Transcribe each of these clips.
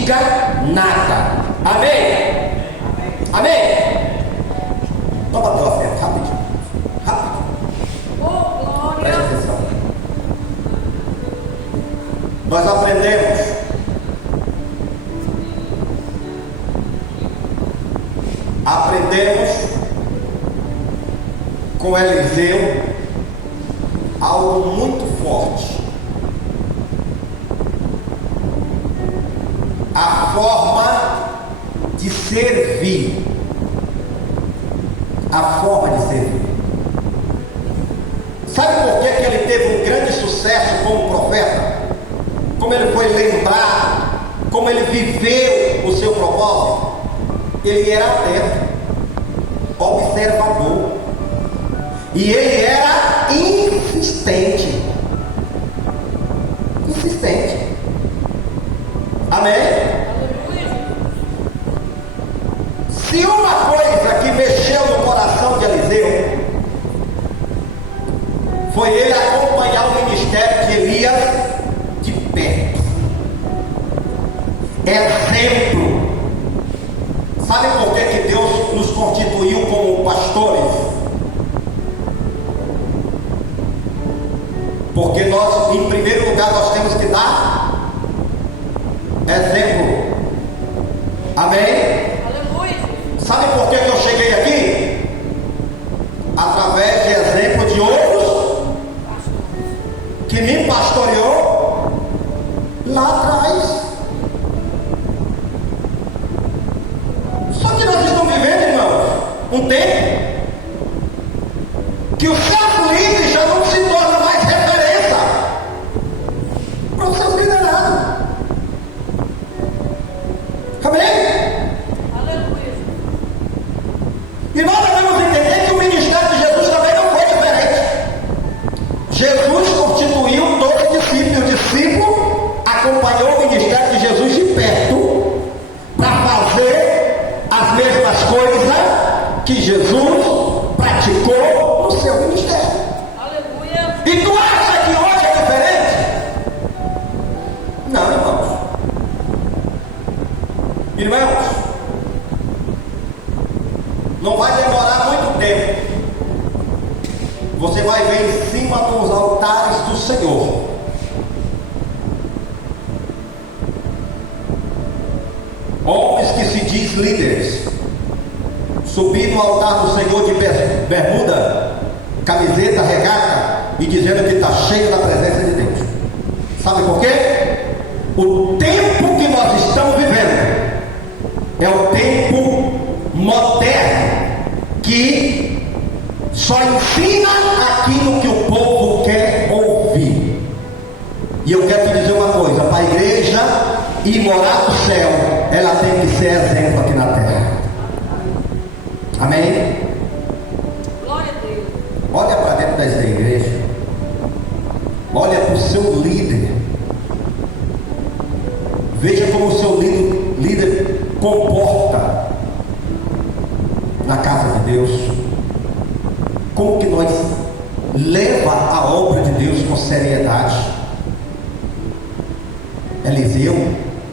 diga nada. Amém? Amém? Toma teu assento, rapidinho. Presta atenção. Nós aprendemos com Eliseu algo muito forte. A forma de servir. A forma de servir. Sabe por que ele teve um grande sucesso como profeta? Como ele foi lembrado, como ele viveu o seu propósito? Ele era atento, observador, e ele era insistente. Amém? Se uma coisa que mexeu no coração de Eliseu foi ele acompanhar o ministério de Elias de perto. Exemplo. Sabe por que Deus nos constituiu como pastores? Porque nós, em primeiro lugar, nós temos que dar exemplo. Amém? Aleluia. Sabe por que eu cheguei aqui? Através de exemplo de outros que me pastoreou lá atrás. Só que nós estamos vivendo, irmãos, um tempo que o certo líder já não se torna mais referência para os seus liderados. Amém? Aleluia. E nós devemos entender que o ministério de Jesus também não foi diferente. Jesus constituiu 12 discípulos. O discípulo acompanhou o ministério de Jesus de perto para fazer as mesmas coisas que Jesus praticou no seu ministério. Aleluia. E tu acha que hoje é diferente? Não, irmãos. Irmãos, não vai demorar muito tempo. Você vai ver em cima dos altares do Senhor homens que se diz líderes subir no altar do Senhor de bermuda, camiseta, regata e dizendo que está cheio da presença de Deus. Sabe por quê? O tempo que nós estamos vivendo é o tempo moderno que só ensina aquilo que o povo quer ouvir. E eu quero te dizer uma coisa: para a igreja ir morar no céu, ela tem que ser exemplo aqui na terra. Amém? Glória a Deus. Olha para dentro da igreja, olha para o seu líder, veja como o seu líder comporta na casa de Deus, como que nós leva a obra de Deus com seriedade. Eliseu,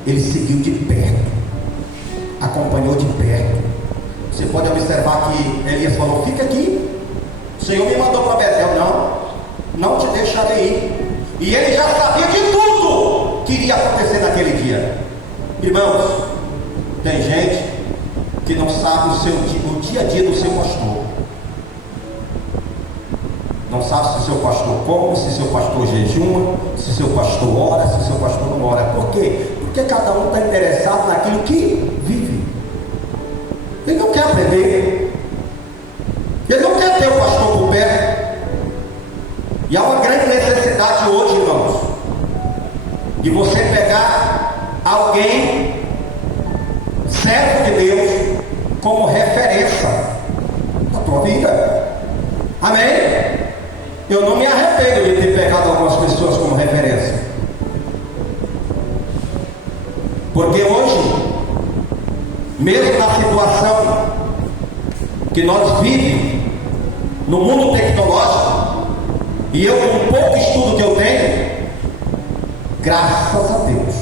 ele seguiu de perto, acompanhou de perto. Você pode observar que Elias falou: fica aqui, o Senhor me mandou para Betel. Não te deixarei ir. E ele já sabia de tudo que iria acontecer naquele dia. Irmãos, tem gente que não sabe o dia a dia do seu pastor. Não sabe se o seu pastor come, se o seu pastor jejuma, se o seu pastor ora, se o seu pastor não ora. Por quê? Porque cada um está interessado naquilo que vive. Ele não quer aprender. Ele não quer ter o pastor por perto. E há uma grande necessidade hoje, irmãos, de você pegar alguém, servo de Deus, como referência na tua vida. Amém? Eu não me arrependo de ter pegado algumas pessoas como referência, porque hoje, mesmo na situação que nós vivemos no mundo tecnológico, e eu com o pouco estudo que eu tenho, graças a Deus,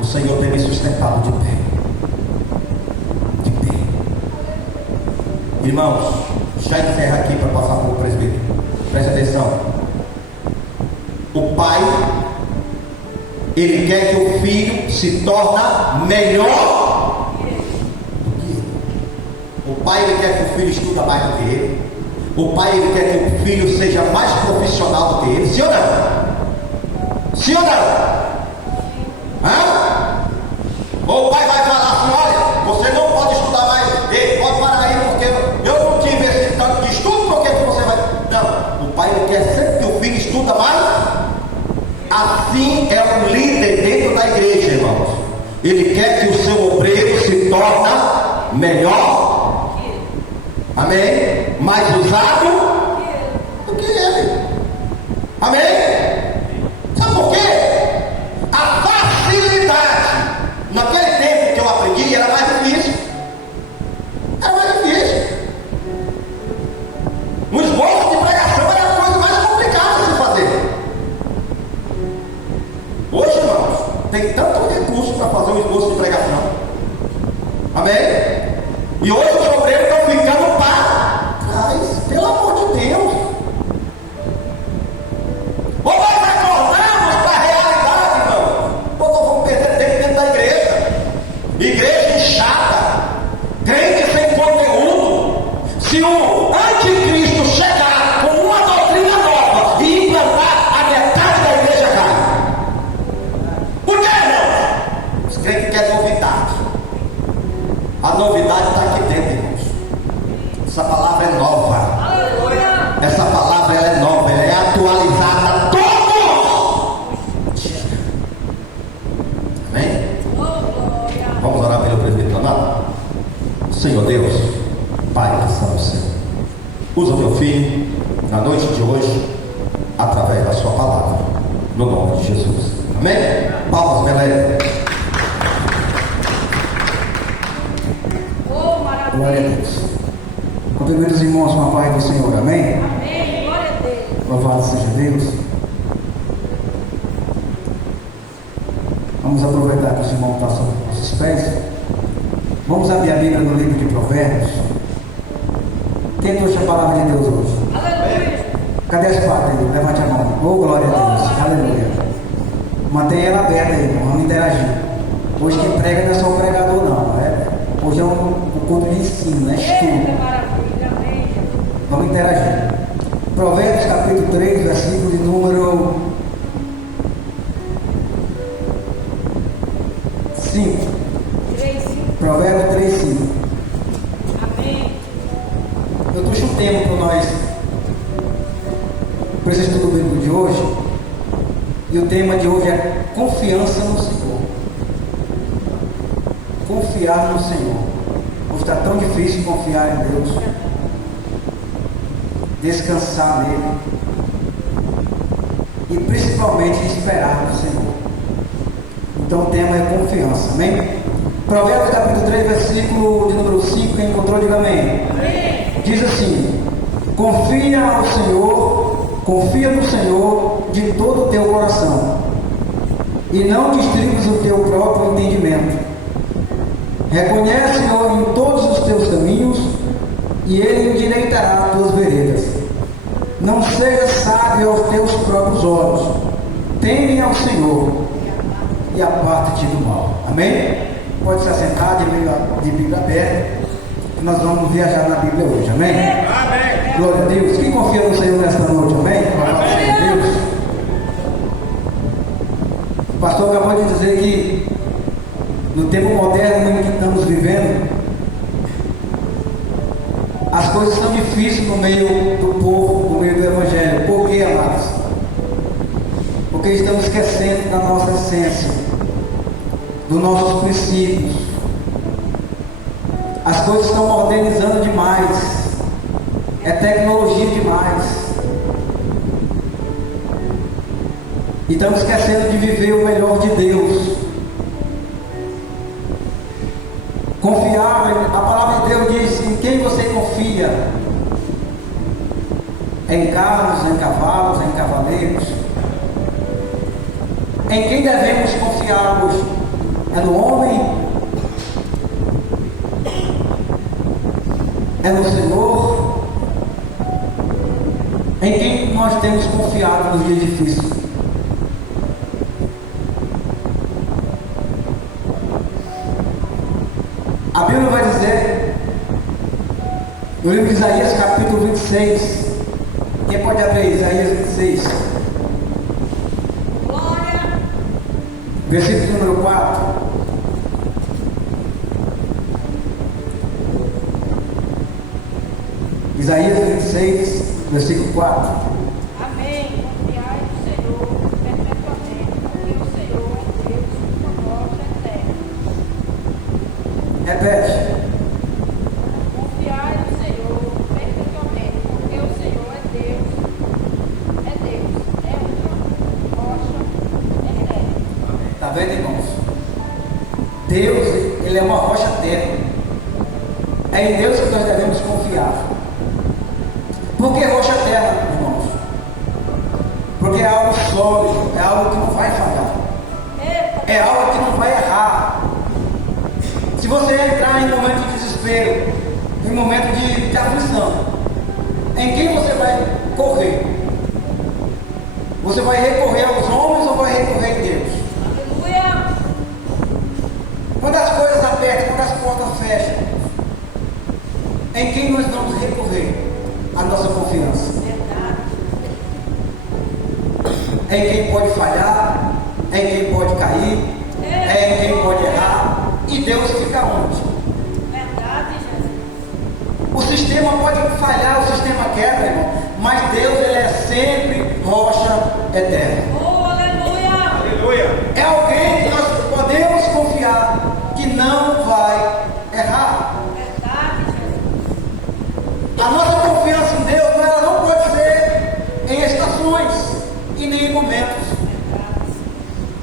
o Senhor tem me sustentado de pé. De pé. Irmãos, já encerra aqui para passar para o presbítero. Preste atenção. O pai, ele quer que o filho se torne melhor do que ele. O pai, ele quer que o filho estude mais do que ele. O pai, ele quer que o filho seja mais profissional do que ele. Sim ou não? Sim ou não? Hã? Ou o pai vai falar assim: olha, você não pode estudar mais. Ei, pode parar aí, porque eu não tive esse tanto de estudo, porque você vai. Não, o pai, ele quer sempre que o filho estuda mais. Assim é um líder dentro da igreja, irmãos. Ele quer que o seu obreiro se torne melhor. Amém? Mais usado do que ele. Amém? Sabe por quê? A facilidade. Naquele tempo que eu aprendi era mais difícil. Era mais difícil. No esboço de pregação era a coisa mais complicada de se fazer. Hoje, irmãos, tem tanto recurso para fazer um esboço de pregação. Amém? E hoje os obreiros estão ficando para trás, pelo amor de Deus. Ou nós acordamos para a realidade, irmão, ou nós vamos perder tempo dentro da igreja. Igreja inchada, crente sem conteúdo. Se o anticristo chegar com uma doutrina nova e implantar, a metade da igreja cai. Por quê, irmão? Os crentes querem novidade. A novidade está aqui dentro, irmãos. Essa palavra é nova. Aleluia. Essa palavra ela é nova, ela é atualizada todos. Amém? Oh, glória. Vamos orar pelo presbítero amado? Senhor Deus, Pai que está no céu, usa o teu filho na noite de hoje, através da sua palavra, no nome de Jesus. Amém? Palmas, Belém. Oh, maravilha. Glória a Deus. Cumprimento os irmãos com a paz do Senhor, amém? Amém. Glória a Deus. Louvado seja Deus. Vamos aproveitar que os irmãos estão sobre os nossos pés. Vamos abrir a Bíblia no livro de Provérbios. Quem trouxe a palavra de Deus hoje? Aleluia. Cadê as partes aí? Levante a mão. Oh, glória a Deus. Aleluia. Mantenha ela aberta aí, irmão. Vamos interagir. Hoje quem prega não é só o pregador, não. Hoje é um culto de ensino, é Eita, estudo. maravilha. Amém. Vamos interagir. Provérbios capítulo 3, versículo de número 5. 3, 5. Provérbios 3, 5. Amém. Eu trouxe um tema para nós, para esse estudo bíblico de hoje. E o tema de hoje é confiança no Senhor. Confiar no Senhor. Hoje está tão difícil confiar em Deus. Descansar nele. E principalmente esperar no Senhor. Então o tema é confiança. Amém? Provérbios capítulo 3, versículo de número 5. Quem encontrou, diga amém. Amém. Diz assim: confia ao Senhor, confia no Senhor de todo o teu coração, e não distribas o teu próprio entendimento. Reconhece-o em todos os teus caminhos, e ele endireitará as tuas veredas. Não sejas sábio aos teus próprios olhos, teme ao Senhor, e aparte-te do mal. Amém? Pode se assentar de Bíblia aberta, que nós vamos viajar na Bíblia hoje. Amém? Amém. Glória a Deus. Quem confia no Senhor nesta noite? Amém? Glória a Deus. O pastor acabou de dizer que no tempo moderno em que estamos vivendo, as coisas são difíceis no meio do povo, no meio do Evangelho. Por quê, amados? Porque estamos esquecendo da nossa essência, dos nossos princípios. As coisas estão modernizando demais. É tecnologia demais. E estamos esquecendo de viver o melhor de Deus. Confiar, a palavra de Deus diz: em quem você confia? Em carros, em cavalos, em cavaleiros? Em quem devemos confiar hoje? É no homem? É no Senhor? Em quem nós temos confiado nos dias difíceis? A Bíblia vai dizer, no livro de Isaías, capítulo 26, quem pode abrir Isaías 26? Glória. Versículo número 4. Isaías 26, versículo 4. Amém. Confiai no Senhor perpetuamente, porque o Senhor é Deus, uma rocha eterna. Repete. Confiai no Senhor perpetuamente, porque o Senhor é Deus, é uma rocha eterna. Está vendo, irmãos? Deus, Ele é uma rocha eterna. É em Deus que nós devemos confiar. Por que rocha eterna, irmãos? Porque é algo sólido, é algo que não vai falhar. Eita. É algo que não vai errar. Se você entrar em momento de desespero, em momento de aflição, em quem você vai correr? Você vai recorrer aos homens ou vai recorrer a Deus? Aleluia. Quando as coisas apertam, quando as portas fecham, em quem nós vamos recorrer a nossa confiança? Verdade. Em quem pode falhar, em quem pode cair, em quem pode errar. E Deus fica onde? Verdade, Jesus. O sistema pode falhar, o sistema quebra, irmão, mas Deus, Ele é sempre rocha eterna. Oh, aleluia. É alguém que nós podemos confiar que não vai errar. Verdade, Jesus. A nossa confiança em Deus, ela não pode ser em estações e nem em momentos.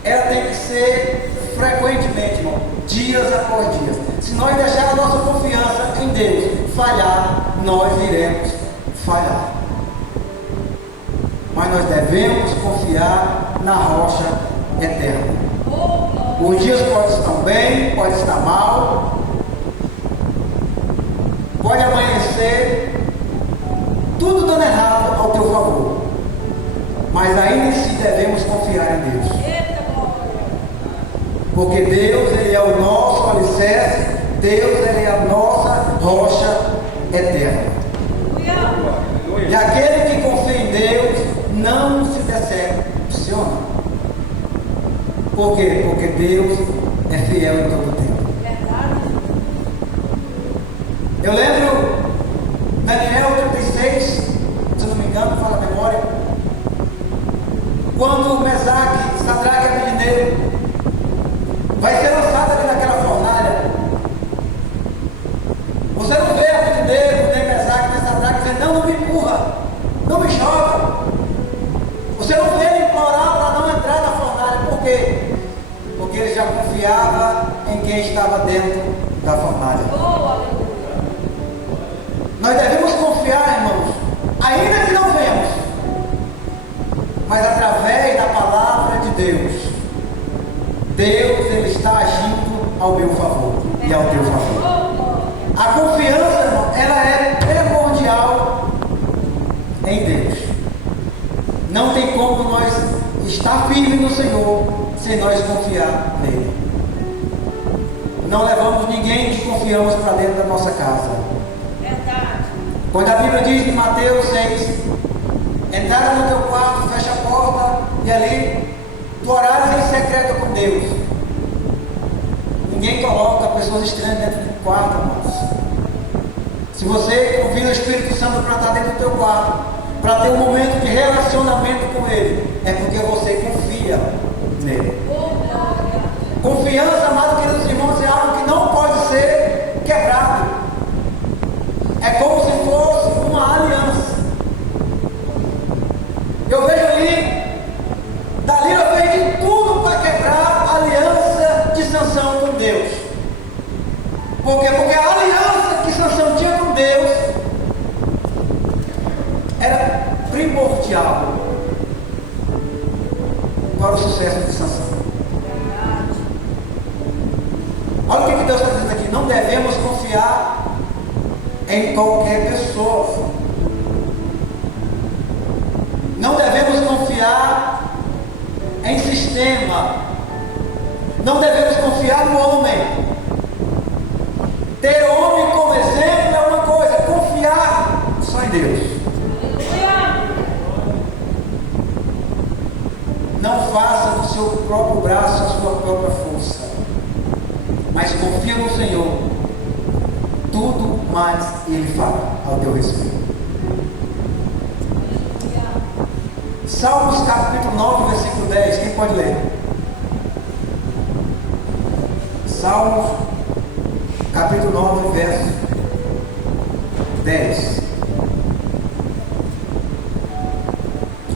Ela tem que ser frequentemente, irmão, dias após dias. Se nós deixarmos a nossa confiança em Deus falhar, nós iremos falhar. Mas nós devemos confiar na rocha eterna. Oh, glória. Os dias podem estar bem, pode estar mal, pode amanhecer, tudo dando errado ao teu favor. Mas ainda assim devemos confiar em Deus. Eita, glória. Porque Deus, Ele é o nosso alicerce, Deus, Ele é a nossa rocha eterna. Aleluia. E aquele que confia em Deus não se decepciona. Por quê? Porque Deus é fiel em todo o tempo. Verdade. Eu lembro Daniel 36, se não me engano, fala a memória, quando Mesaque, Sadraque e Abednego vai ser lançado ali naquela fornalha. Você não vê Abednego, nem Mesaque, nem Sadraque dizendo, não me empurra, não me joga. Você não vê ele implorar para não entrar na fornalha. Por quê? Porque ele já confiava em quem estava dentro da fornalha. Oh, aleluia. Nós devemos confiar, irmãos, ainda que não vemos, mas através da palavra de Deus. Deus, Ele está agindo ao meu favor e ao teu favor. Oh, glória. A confiança, irmão, ela é primordial em Deus. Não tem como nós estar firmes no Senhor sem nós confiar nele. Não levamos ninguém que confiamos para dentro da nossa casa. Verdade. Quando a Bíblia diz em Mateus 6, entraram no teu quarto, fecha a porta e ali tu orares em secreto com Deus. Ninguém coloca pessoas estranhas dentro do quarto, irmãos. Se você convida o Espírito Santo para estar dentro do teu quarto, para ter um momento de relacionamento com Ele, é porque você confia nele. Oh, glória. Confiança, amados queridos irmãos, é algo que não pode ser quebrado. É como se fosse uma aliança. Eu vejo ali, Dalila fez de tudo para quebrar a aliança de Sansão com Deus. Por quê? Porque a aliança que Sansão tinha com Deus era primordial para o sucesso de Sansão. Verdade. Deus está dizendo aqui, não devemos confiar em qualquer pessoa. Não devemos confiar em sistema. Não devemos confiar no homem. Ter homem como exemplo é uma coisa, confiar só em Deus. Não faça do seu próprio braço a sua própria força, mas confia no Senhor. Tudo mais Ele fará ao teu respeito. Salmos capítulo 9, versículo 10. Quem pode ler? Salmos capítulo 9, verso 10.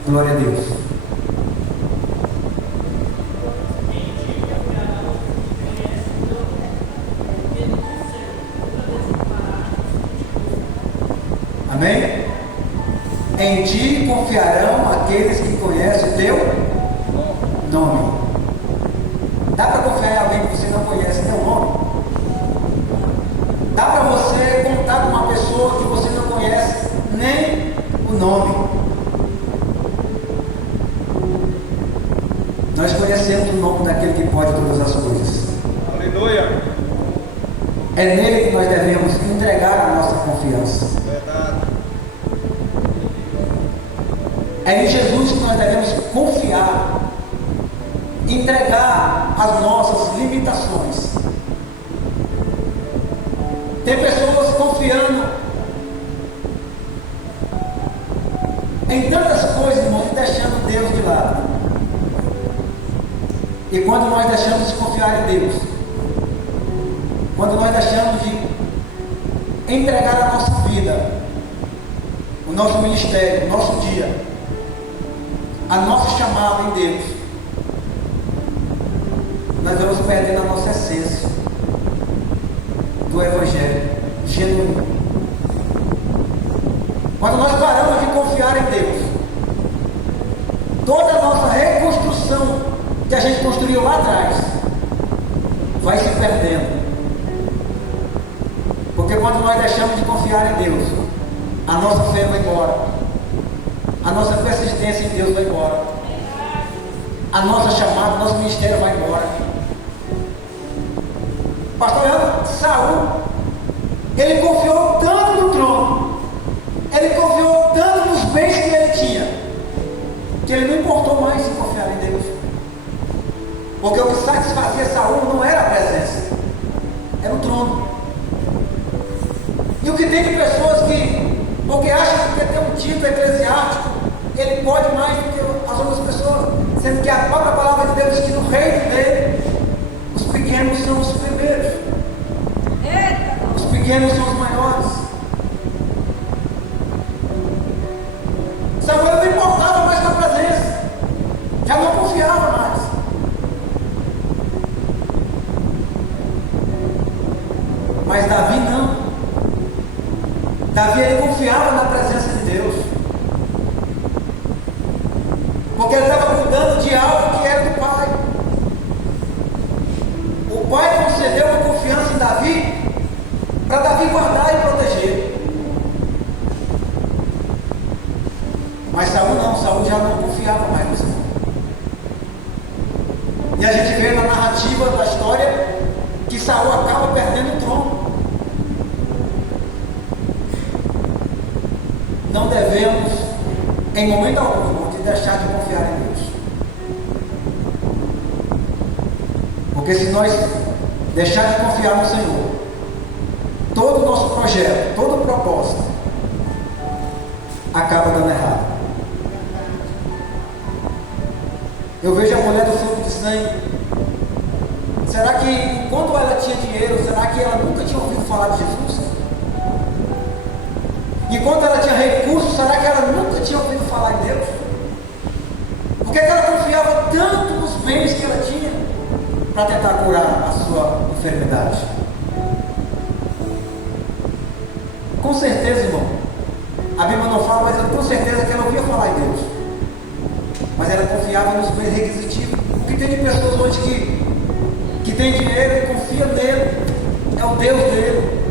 Glória a Deus. Amém? Em ti confiarão aqueles que conhecem o teu nome. Dá para confiar em alguém que você não conhece teu nome? Dá para você contar com uma pessoa que você não conhece nem o nome? Nós conhecemos o nome daquele que pode todas as coisas. Aleluia. É nele que nós devemos entregar a nossa confiança. Verdade. É em Jesus que nós devemos confiar, entregar as nossas limitações. Tem pessoas confiando em tantas coisas, irmãos, e deixando Deus de lado. E quando nós deixamos de confiar em Deus, quando nós deixamos de entregar a nossa vida, o nosso ministério, o nosso dia, a nossa chamada em Deus, nós vamos perdendo a nossa essência do Evangelho genuíno. Quando nós paramos de confiar em Deus, toda a nossa reconstrução que a gente construiu lá atrás vai se perdendo. Porque quando nós deixamos de confiar em Deus, a nossa fé vai embora. A nossa persistência em Deus vai embora. A nossa chamada, nosso ministério vai embora. Pastor Saul, ele confiou tanto no trono, ele confiou tanto nos bens que ele tinha, que ele não importou mais em confiar em Deus. Porque o que satisfazia Saul não era a presença, era o trono. E o que tem de pessoas que, porque acham que ter um título eclesiástico, ele pode mais do que as outras pessoas, sendo que a própria palavra de Deus diz que no reino dele, os pequenos são os primeiros, os pequenos são os maiores. Samuel não importava mais com a presença, já não confiava mais. Mas Davi não. Davi, ele confiava na presença de Deus, porque ele estava cuidando de algo que era do Pai. O Pai concedeu uma confiança em Davi, para Davi guardar e proteger. Mas Saul não, Saul já não confiava mais no Senhor. E a gente vê na narrativa da história que Saul acaba perdendo o trono. Não devemos, em momento algum, de deixar de confiar em Deus. Porque se nós deixar de confiar no Senhor, todo o nosso projeto, todo o propósito, acaba dando errado. Eu vejo a mulher do fluxo de sangue. Será que, enquanto ela tinha dinheiro, será que ela nunca tinha ouvido falar de Jesus? Enquanto ela tinha recursos, será que ela nunca tinha ouvido falar em Deus? Por que ela confiava tanto nos bens que ela tinha para tentar curar a sua enfermidade? Com certeza, irmão, a Bíblia não fala, mas eu tenho certeza que ela ouvia falar em Deus. Mas ela confiava nos bens requisitivos. O que tem de pessoas hoje que tem dinheiro e confia nele, é o Deus dele.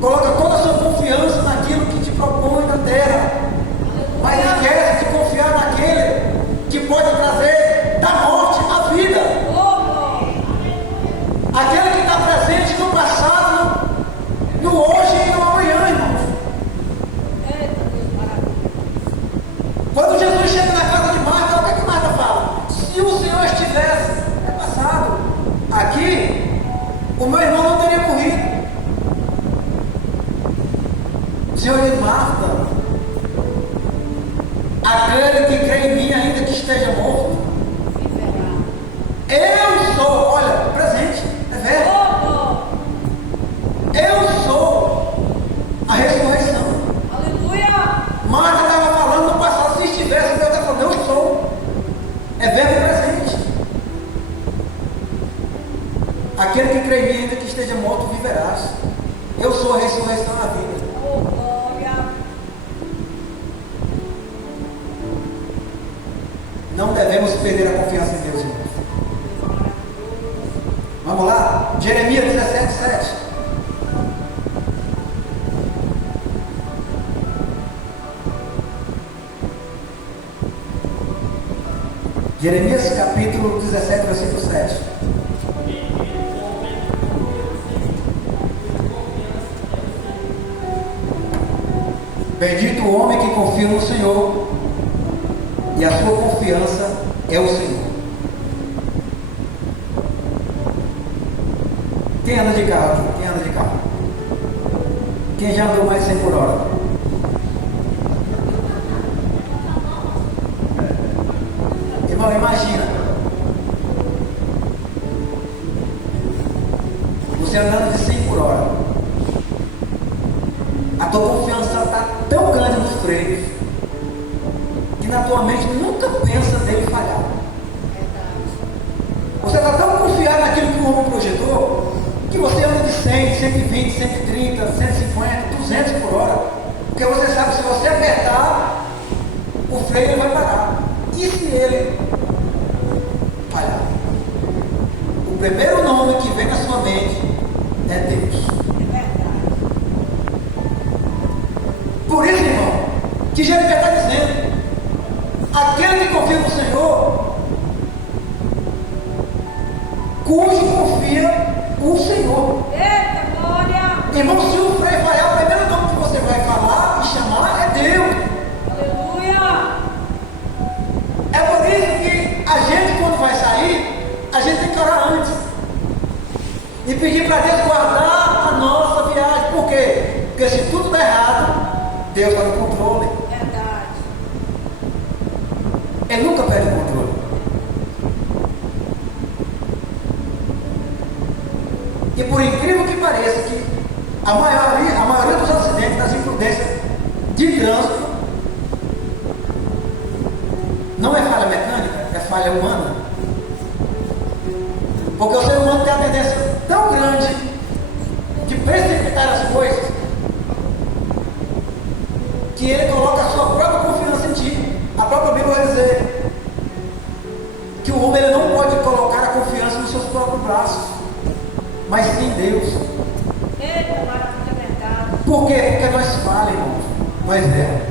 Coloca toda a sua confiança naquilo que te propõe na terra. Mas esquece de confiar naquele que pode trazer da morte à vida. Aquele que está presente no passado, no hoje e no amanhã, irmãos. Quando Jesus chega na casa de Marta, o que é que Marta fala? Se o Senhor estivesse, é passado, aqui, o meu irmão não teria morrido. O Senhor diz, Marta, aquele que crê em mim, ainda que esteja morto, eu sou, olha, presente, é verbo. Eu sou a ressurreição. Aleluia! Marta estava falando no passado, se estivesse, Deus está falando, eu sou. É verbo presente. Aquele que crê em mim, ainda que esteja morto, viverás. Eu sou a ressurreição na vida. Oh, glória! Não devemos perder a confiança em Deus, irmãos. Vamos lá? Jeremias 17, 7. Jeremias capítulo 17, versículo 7. Bendito o homem que confia no Senhor, e a sua confiança é o Senhor. Quem anda de carro aqui? Quem anda de carro? Quem já andou mais de 100 por hora? Irmão, imagina. Você andando de 100 por hora. A tua confiança está tão grande nos freios que na tua mente nunca pensa dele falhar. Você está tão confiado naquilo que o homem projetou que você anda de 100, 120, 130, 150, 200 por hora, porque você sabe que se você apertar, o freio ele vai parar. E se ele falhar? O primeiro nome que vem na sua mente é Deus. Por isso, irmão, que Jeremias está dizendo, aquele que confia no Senhor, cujo confia o Senhor. Eita, glória! Irmão, se o freio falhar, o primeiro nome que você vai falar e chamar é Deus. Aleluia! É por isso que a gente, quando vai sair, a gente tem que orar antes e pedir para Deus guardar a nossa viagem. Por quê? Porque se tudo der errado, Deus está no controle. Verdade. Ele nunca perde o controle. E por incrível que pareça, que a maioria dos acidentes, das imprudências de trânsito, não é falha mecânica, é falha humana. Porque o ser humano tem a tendência tão grande de precipitar as coisas que ele coloca a sua própria confiança em ti. A própria Bíblia vai dizer que o homem ele não pode colocar a confiança nos seus próprios braços, mas sim em Deus. Eita, maravilha, verdade. Por quê? Porque nós falhamos, irmãos. Nós erramos.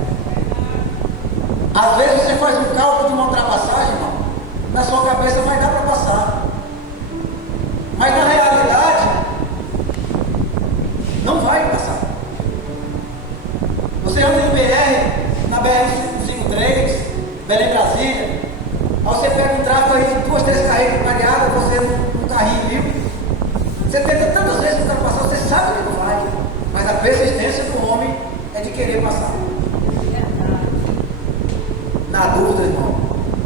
Às vezes você faz um cálculo de uma ultrapassagem, irmão, na sua cabeça vai dar para passar. Mas na realidade, não vai passar. Você anda em BR, na BR-153, Belém, Brasília, aí você pega um tráfego aí, 2, 3 carrinhos pareados, você num carrinho vivo. Você tenta tantas vezes ultrapassar, você sabe que não vai, mas a persistência do homem é de querer passar. Na dúvida, irmão,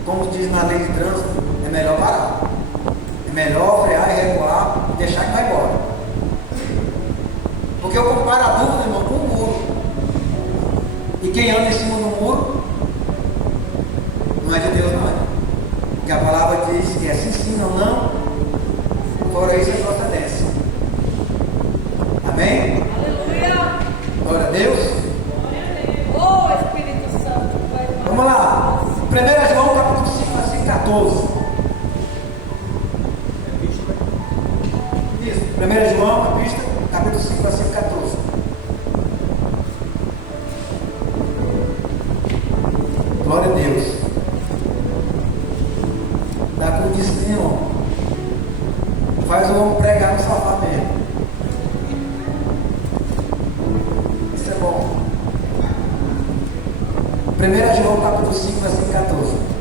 como diz na lei de trânsito, é melhor parar. É melhor frear e recuar e deixar que vai embora. Porque eu comparo a dúvida, irmão, com o muro. E quem anda em cima do muro não é de Deus, não é. Porque a palavra diz que é sim, não, fora isso é procedência. Amém? Aleluia! Glória a Deus. Oh, Espírito Santo. Vamos lá. 1 João capítulo 5, versículo 14. Isso. 1 João, capítulo 5, versículo 14. Glória a Deus. Da cruz de Senhor. Faz o homem pregar no sofá mesmo. Isso é bom. 1 João capítulo 5, versículo 14.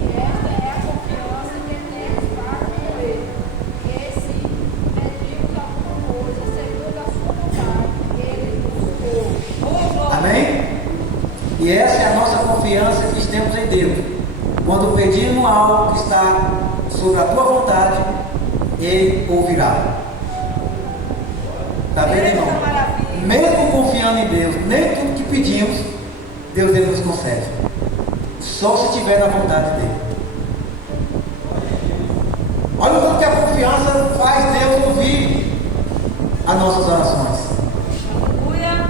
E esta é a confiança que temos para com Ele. E esse pedimos alguma coisa, segundo a sua vontade, Ele nos ouve. Amém? E essa é a nossa confiança que temos em Deus. Quando pedimos algo que está sobre a tua vontade, Ele ouvirá. Está vendo, irmão? Mesmo confiando em Deus, nem tudo que pedimos, Deus ele nos concede. Só se estiver na vontade dele. Olha o tanto que a confiança faz Deus ouvir as nossas orações. Aleluia.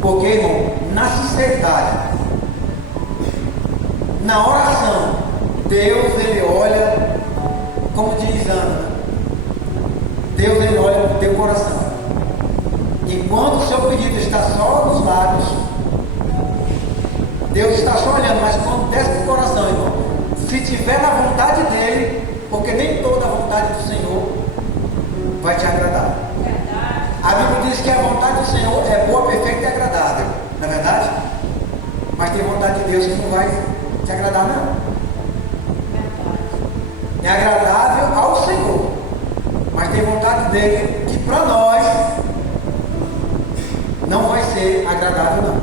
Porque, irmão, na sinceridade, na oração, Deus ele olha, como diz Ana, Deus ele olha para o teu coração. Enquanto o seu pedido está só nos lábios, Deus está só olhando, mas quando desce para o coração, irmão, se tiver na vontade dele, porque nem toda a vontade do Senhor vai te agradar. Verdade. A Bíblia diz que a vontade do Senhor é boa, perfeita e agradável, não é verdade? Mas tem vontade de Deus que não vai te agradar, não. É agradável ao Senhor, mas tem vontade dele que para nós não vai ser agradável, não.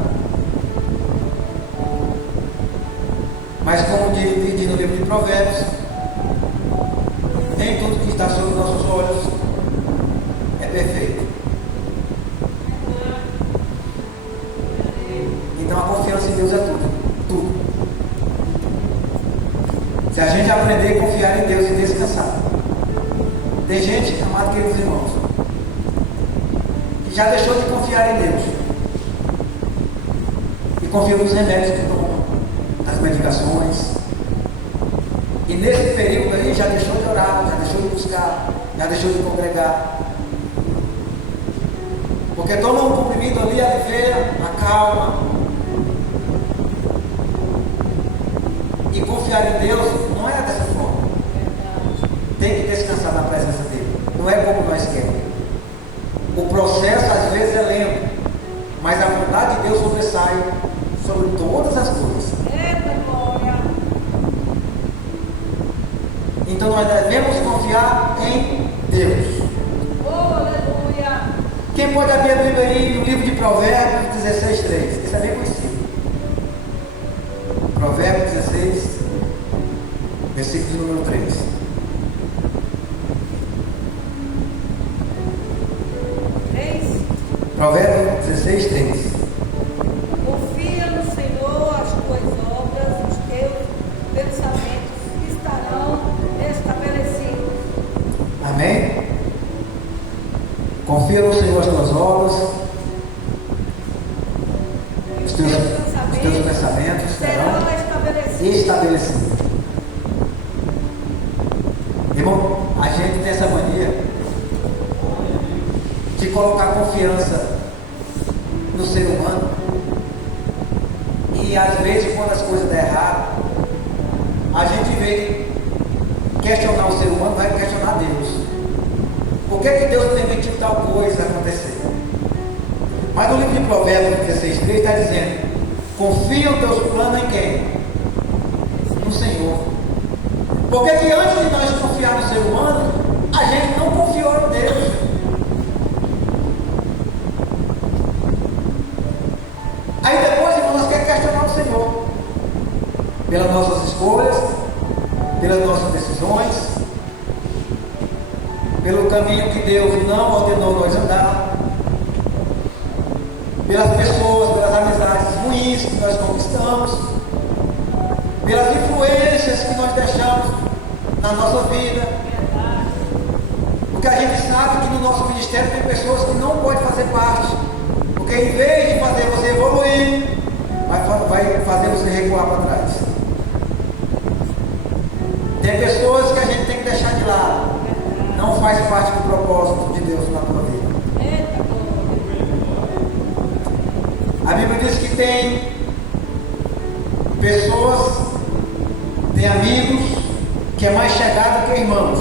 Mas como diz no livro de Provérbios, nem tudo que está sobre nossos olhos é perfeito. Então a confiança em Deus é tudo. Tudo. Se a gente aprender a confiar em Deus e descansar. Tem gente, amados queridos irmãos, que já deixou de confiar em Deus. E confia nos remédios que toma, nas medicações. E nesse período aí já deixou de orar, já deixou de buscar, já deixou de congregar. Porque toma um comprimido ali, alivia, acalma. E confiar em Deus não é dessa forma. Tem que descansar na presença dele. Não é como nós queremos. O processo às vezes é lento, mas a vontade de Deus sobressai sobre todas as coisas. Eita glória. Então nós devemos confiar em Deus. Oh, aleluia. Quem pode abrir a Bíblia aí no livro de Provérbios 16:3? Isso é bem conhecido. Provérbios 16, versículo número 3. Provérbios 16:3. Confia no Senhor as tuas obras, os teus pensamentos estarão estabelecidos. Amém? Confia no Senhor as tuas obras, os teus pensamentos serão estabelecidos. Irmão, a gente tem essa mania de colocar confiança no ser humano, e às vezes quando as coisas dão errado, a gente vem questionar o ser humano, vai questionar Deus. Por que Deus permitiu tal coisa acontecer? Mas no livro de Provérbios 16:3 está dizendo: confia os teus planos em quem? No Senhor. Por que antes de nós confiar no ser humano, a gente não confiou em Deus? Aí depois, irmão, nós queremos questionar o Senhor pelas nossas escolhas, pelas nossas decisões, pelo caminho que Deus não ordenou nós andar, pelas pessoas, pelas amizades ruins que nós conquistamos, pelas influências que nós deixamos na nossa vida. Porque a gente sabe que no nosso ministério tem pessoas que não podem fazer parte. Porque em vez de fazer você evoluir, vai fazer você recuar para A Bíblia diz que tem pessoas, tem amigos, que é mais chegado que irmãos.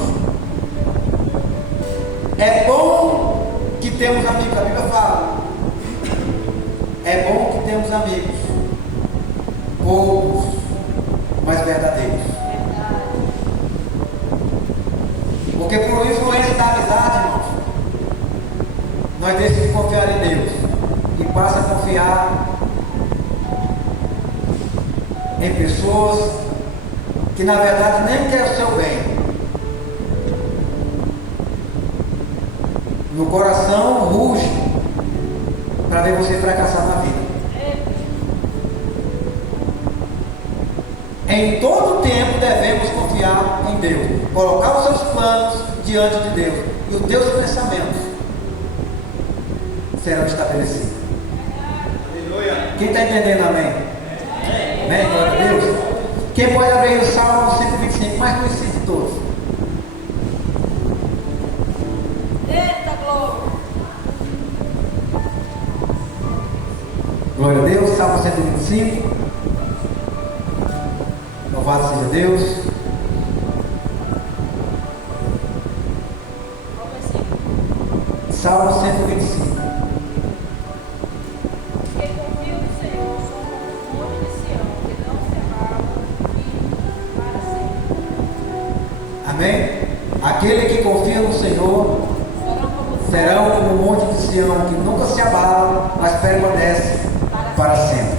É bom que temos amigos, a Bíblia fala. É bom que temos amigos, poucos, mas verdadeiros. Porque por influência da amizade, irmãos, nós deixamos de confiar em Deus e passa a confiar em pessoas que na verdade nem querem o seu bem. No coração ruge para ver você fracassar na vida. Em todo tempo devemos confiar em Deus, colocar os seus planos diante de Deus, e os teus pensamentos serão estabelecidos. Aleluia. Quem está entendendo, amém? Amém, glória a Deus. Quem pode abrir o Salmo 125, mais conhecido de todos? Eita glória! Glória a Deus, Salmo 125. Louvado seja Deus. Qual versículo? Salmo 125. Quem confia no Senhor são como os montes de Sião, que não se abalam e para sempre. Amém? Aquele que confia no Senhor serão como o monte de Sião, que nunca se abala, mas permanece para sempre.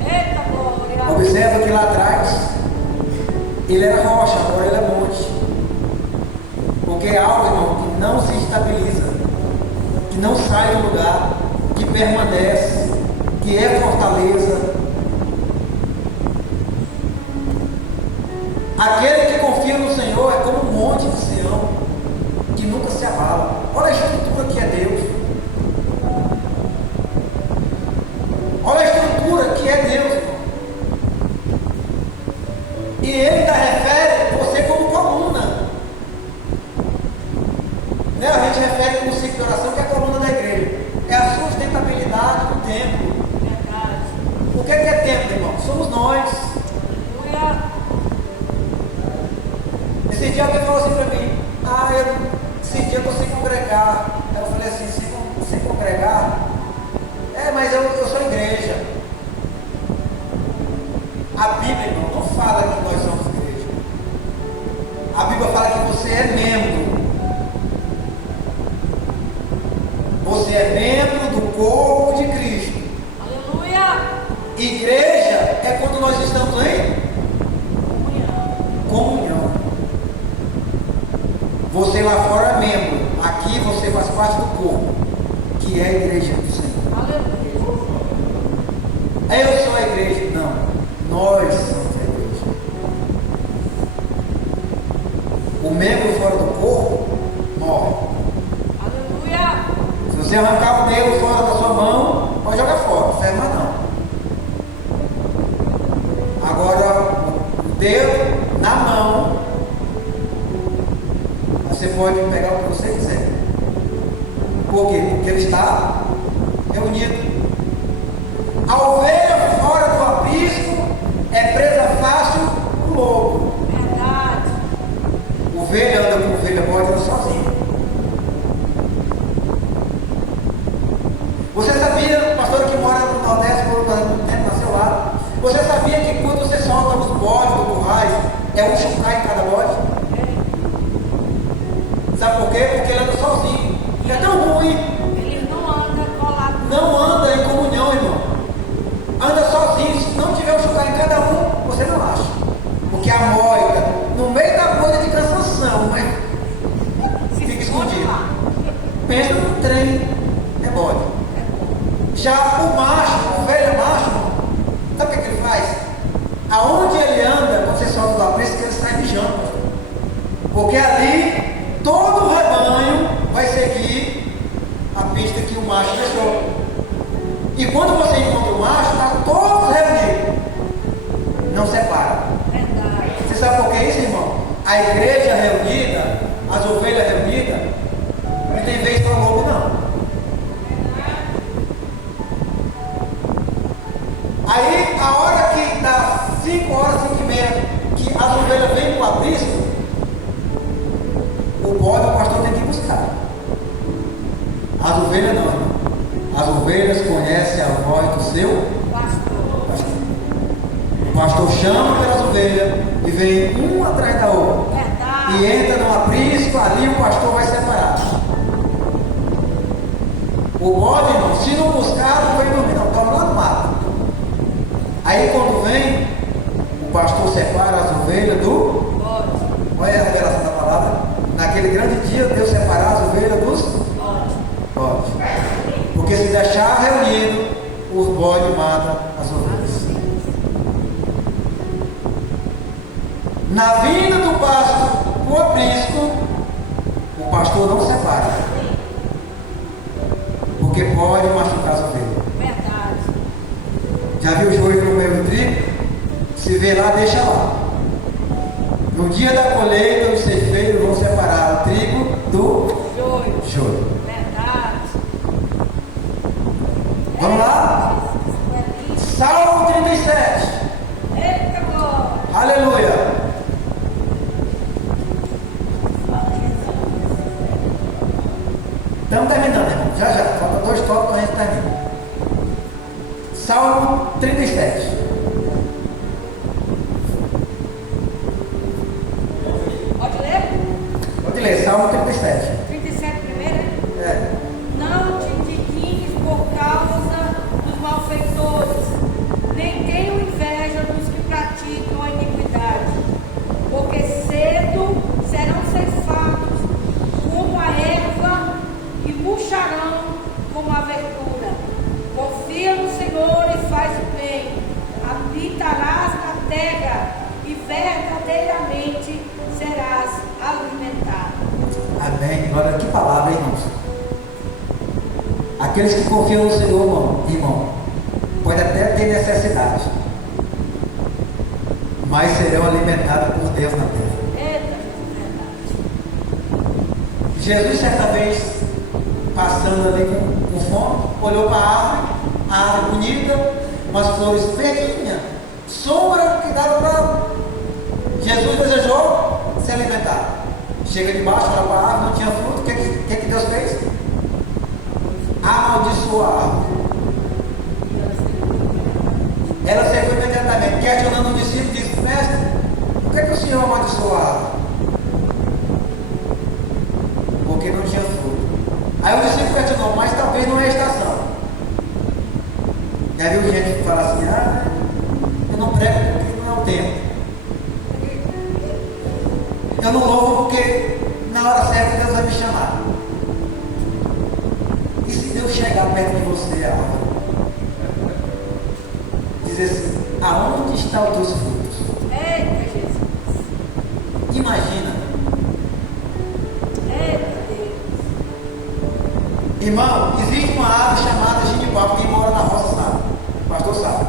Eita glória! Observa que lá atrás ele era rocha, agora ele é monte. Porque é algo, irmão, que não se estabiliza, que não sai do lugar, que permanece, que é fortaleza. Aquele que confia no Senhor é como um monte de Sião, que nunca se abala. Olha a estrutura que é Deus. Olha a estrutura que é Deus, irmão. E ele ainda refere você como coluna. Né? A gente refere como ciclo de oração, que é a coluna da igreja. É a sustentabilidade do templo. Verdade. O que é templo, irmão? Somos nós. Aleluia! Esse dia alguém falou assim para mim: esse dia eu estou sem congregar. Aí eu falei assim: sem congregar? Mas eu sou igreja. A Bíblia, irmão, não fala que nós somos igreja. A Bíblia fala que você é membro. Você é membro do corpo de Cristo. Aleluia! Igreja é quando nós estamos em comunhão. Você lá fora é membro. Aqui você faz parte do corpo, que é a igreja do Senhor. Aleluia! Eu sou a igreja. Não. Nós somos a igreja. O membro fora do corpo morre. Aleluia! Se você arrancar o dedo fora da sua mão, pode jogar fora. Não serve mais não. Agora, o dedo na mão, você pode pegar o que você quiser. Por quê? Porque ele está reunido. A ovelha fora do aprisco é presa fácil do lobo. Verdade! Ovelha anda com ovelha, pode andar sozinho. Você sabia, pastor que mora no Nordeste, nasceu lá, você sabia que quando você solta os bodes do currais, é um chucar em cada bode? Sabe por quê? Porque ele anda sozinho. Ele é tão ruim. Ele não anda colado. Não anda em comunhão, irmão. Anda sozinho. Se não tiver um chucar em cada um, você não acha. Porque a moita, no meio da moita de cansação, mas fica escondido. Pensa no trem, é bode. Já o macho, o velho macho, sabe o que ele faz? Aonde ele anda, quando você solta do aprisco, ele sai mijando. Porque ali, todo o rebanho vai seguir a pista que o macho deixou. E quando você encontra o macho, está todos reunidos. Não separa. Verdade. Você sabe por que isso, irmão? A igreja reunida, as ovelhas reunidas, não tem vez para o lobo, não. bode o pastor tem que buscar. As ovelhas não, irmão. As ovelhas conhecem a voz do seu pastor. O pastor chama pelas ovelhas e vem um atrás da outra. Verdade. E entra no aprisco, ali o pastor vai separar. O bode, irmão, se não buscar, não vem dormir, não, dorme lá no mato. Aí quando vem, o pastor separa as ovelhas do Bode. Olha a revelação da palavra. Naquele grande dia, Deus separar as ovelhas dos bodes. Porque se deixar reunido, os bodes matam as ovelhas. Na vinda do pasto, o aprisco, o pastor não separa. Porque pode machucar as ovelhas. Verdade. Já viu o joio no meio do trigo? Se vê lá, deixa lá. No dia da colheita, os ceifeiros vão separar o trigo do joio. Verdade. Vamos lá? Salmo 37. Eita, glória. Aleluia. Estamos terminando, irmão. Já. Falta 2 toques, a gente termina. Salmo 37. Pode ler? Pode ler, Salmo 37. 37 primeiro? É. Não te indignes por causa dos malfeitores, nem tenham inveja dos que praticam a iniquidade, porque cedo serão ceifados como a erva e murcharão como a verdura. Confia no Senhor e faz o bem, habitarás na terra e verdadeiramente serás alimentado. Amém. Glória, que palavra, hein, irmãos? Aqueles que confiam no Senhor, irmão, pode até ter necessidade, mas serão alimentados por Deus na terra. Eita, verdade. Jesus, certa vez, passando ali com fome, olhou para a árvore bonita, umas flores verdinhas, sombra que dava para. Jesus desejou se alimentar. Chega debaixo, olha para a árvore, não tinha fruto, o que Deus fez? Amaldiçoou a árvore. Ela chegou imediatamente, questionando o discípulo, disse: mestre, por que o Senhor amaldiçoou a árvore? Porque não tinha fruto. Aí o discípulo questionou: mas talvez não é a estação. Já viu gente que fala assim: eu não prego porque não é o tempo. Eu não louvo porque na hora certa Deus vai me chamar. E se Deus chegar perto de você, dizer assim: aonde estão os teus frutos? Eita, Jesus. Imagina. Eita, Deus. Irmão, existe uma árvore chamada genipapo, quem mora na roça sabe. O pastor sabe.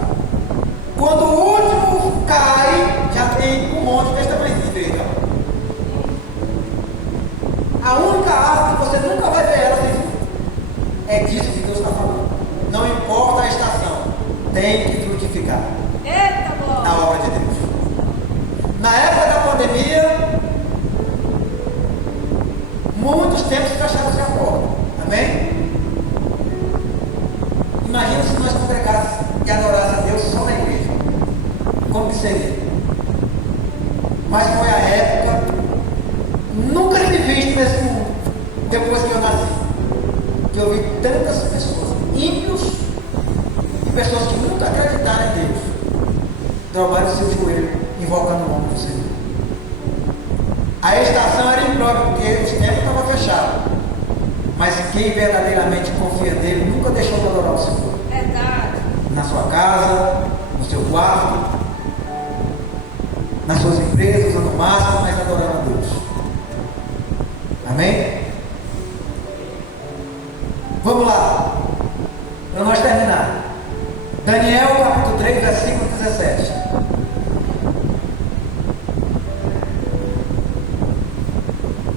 Quando o último cai, já tem um monte desse tamanho de verde. A única árvore que você nunca vai ver ela sem fruto. É disso que Deus está falando. Não importa a estação, tem que frutificar Eita, na glória. obra de Deus. Na época da pandemia, muitos tempos fecharam-se a porta. Amém? Imagina se nós congregássemos e adorássemos a Deus só na igreja. Como que seria? Mas foi a época nunca tive visto nesse mundo, depois que eu nasci, que eu vi tantas pessoas, ímpios e pessoas que nunca acreditaram em Deus, dobraram o seu joelho, invocando o nome do Senhor. A estação era imprópria, porque os tempos estavam fechados, mas quem verdadeiramente confia nele nunca deixou de adorar o Senhor. Verdade. Na sua casa, no seu quarto, nas suas empresas, usando máscara, mas adorando a Deus. Amém? Vamos lá, para nós terminar. Daniel capítulo 3, versículo 17.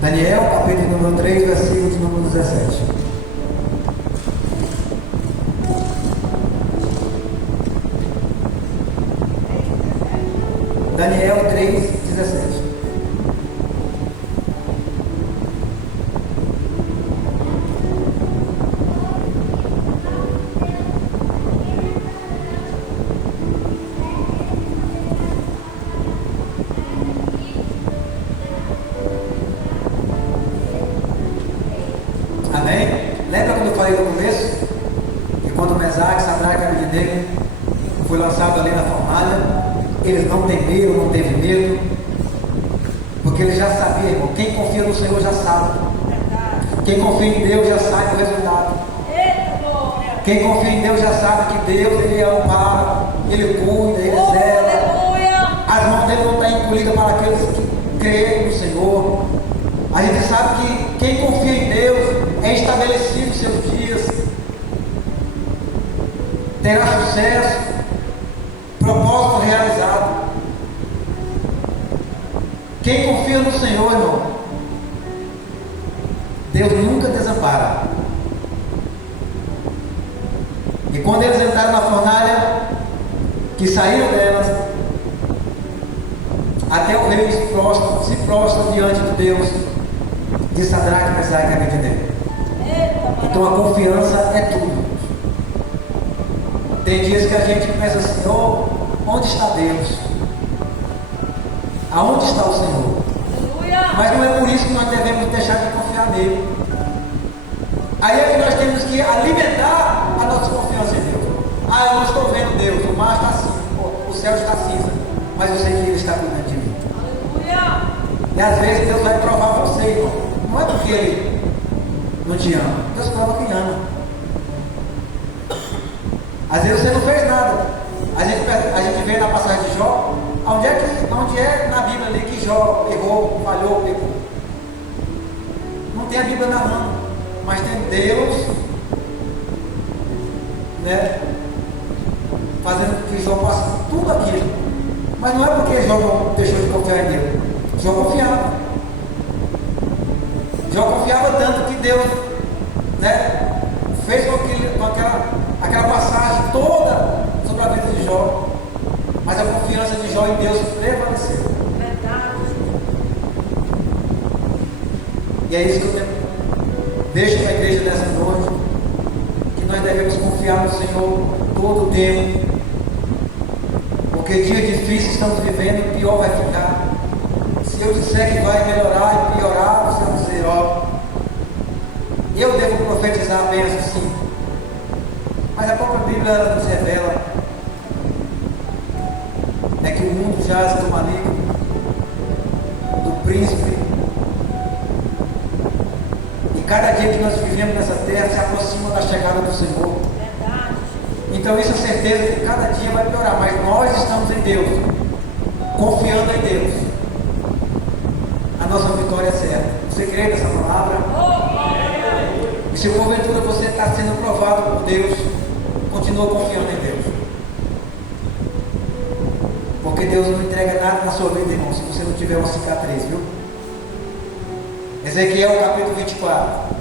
Daniel capítulo número 3, versículo de número 17. Daniel 3, 17. Mesaque, Sadraque e Abednego foi lançado ali na fornalha. Eles não temeram, não teve medo, porque eles já sabiam, irmão. Quem confia no Senhor já sabe. Quem confia em Deus já sabe o resultado. Quem confia em Deus já sabe que Deus, Ele ampara, Ele cuida, Ele zela. As mãos dele não estão encolhidas para aqueles que creem no Senhor. A gente sabe que quem confia em Deus é estabelecido os seus dias, terá sucesso, propósito realizado. Quem confia no Senhor, irmão, Deus nunca desampara. E quando eles entraram na fornalha, que saíram delas, até o rei se prostra diante de Deus, de Sadraque, Mesaque e Abednego. Então a confiança é tudo. Tem dias que a gente pensa assim: oh, onde está Deus? Aonde está o Senhor? Mas não é por isso que nós devemos deixar de confiar nele. Aí é que nós temos que alimentar a nossa confiança em Deus. Ah, eu não estou vendo Deus, o mar está cinza, o céu está cinza, mas eu sei que Ele está cuidando de mim. E às vezes Deus vai provar você, irmão. Não é porque Ele não te ama, Deus prova quem ama. Às vezes você não fez nada. A gente vê na passagem de Jó, onde é na Bíblia ali que Jó errou, falhou, pecou. Não tem a Bíblia narrando, mas tem Deus, né, fazendo com que Jó passe tudo aquilo. Mas não é porque Jó não deixou de confiar em Deus. Jó confiava. Jó confiava tanto que Deus, né, fez com aquela passagem toda sobre a vida de Jó. Mas a confiança de Jó em Deus prevaleceu. Verdade. E é isso que eu deixo para a igreja dessa noite, que nós devemos confiar no Senhor todo o tempo, porque dias difíceis estamos vivendo e pior vai ficar. Se eu disser que vai melhorar e piorar, você vai dizer: ó, eu devo profetizar a bênção, sim, mas a própria Bíblia ela nos revela é que o mundo jaz do maligno, do príncipe. Cada dia que nós vivemos nessa terra se aproxima da chegada do Senhor. Verdade. Então isso é certeza que cada dia vai piorar, mas nós estamos em Deus, confiando em Deus. A nossa vitória é certa. Você crê nessa palavra? E se porventura você está sendo provado por Deus, continua confiando em Deus. Porque Deus não entrega nada na sua vida, irmão, se você não tiver uma cicatriz, viu? Ezequiel capítulo 24,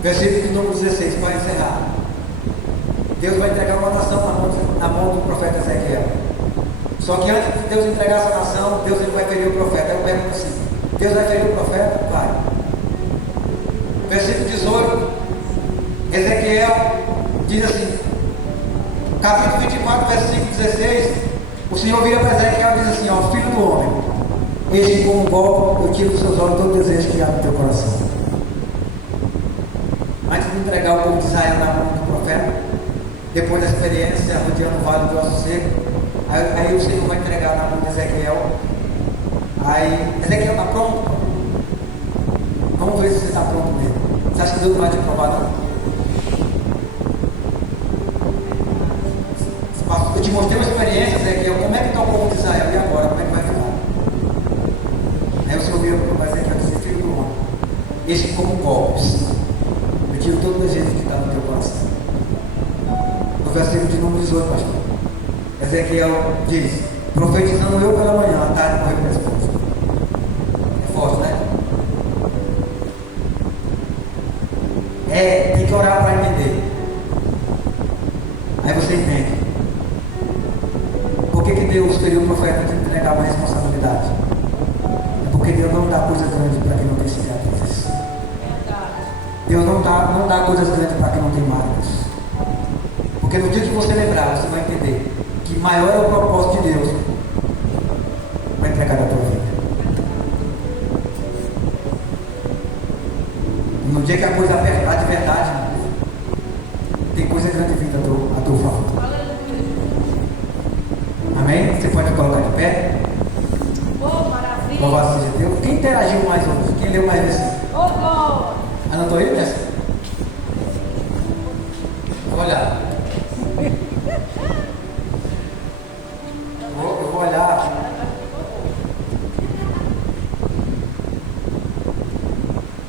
versículo de número 16, para encerrar. Deus vai entregar uma nação na mão do profeta Ezequiel. Só que antes de Deus entregar essa nação, Deus ele vai ferir o profeta. Eu pergunto assim: Deus vai ferir o profeta? Vai. Versículo 18, Ezequiel diz assim, capítulo 24, versículo 16, o Senhor vira para Ezequiel e diz assim: ó, filho do homem, eis com um golpe eu tiro dos seus olhos todo o desejo que há no teu coração. Antes de entregar o povo de Israel na mão do profeta, depois da experiência rodeando o vale do Osso Seco, aí o Senhor vai entregar na mão de Ezequiel. Aí Ezequiel está pronto? Vamos ver se você está pronto mesmo. Você acha que Deus não vai te provar, não? Eu te mostrei uma experiência, Ezequiel, como é que está o povo de Israel? E agora, como é que vai ficar? Aí o Senhor veio para Ezequiel dizer: filho do homem, este como golpes, eu tiro todo o desejo que está no teu coração. No versículo de número 18, pastor, Ezequiel diz: profetizando eu pela manhã, à tarde morreu minha esposa. É forte, né? Tem que orar para entender. Aí você entende. Por que Deus feriu o profeta de entregar uma responsabilidade? É porque Deus não dá coisa grande para quem não tem cicatrizes. Deus não dá coisas grandes para quem não tem marcas. Porque no dia que você lembrar, você vai entender que maior é o propósito de Deus para entregar a tua vida. No dia que a coisa apertar de verdade, tem coisa grande vindo à deu mais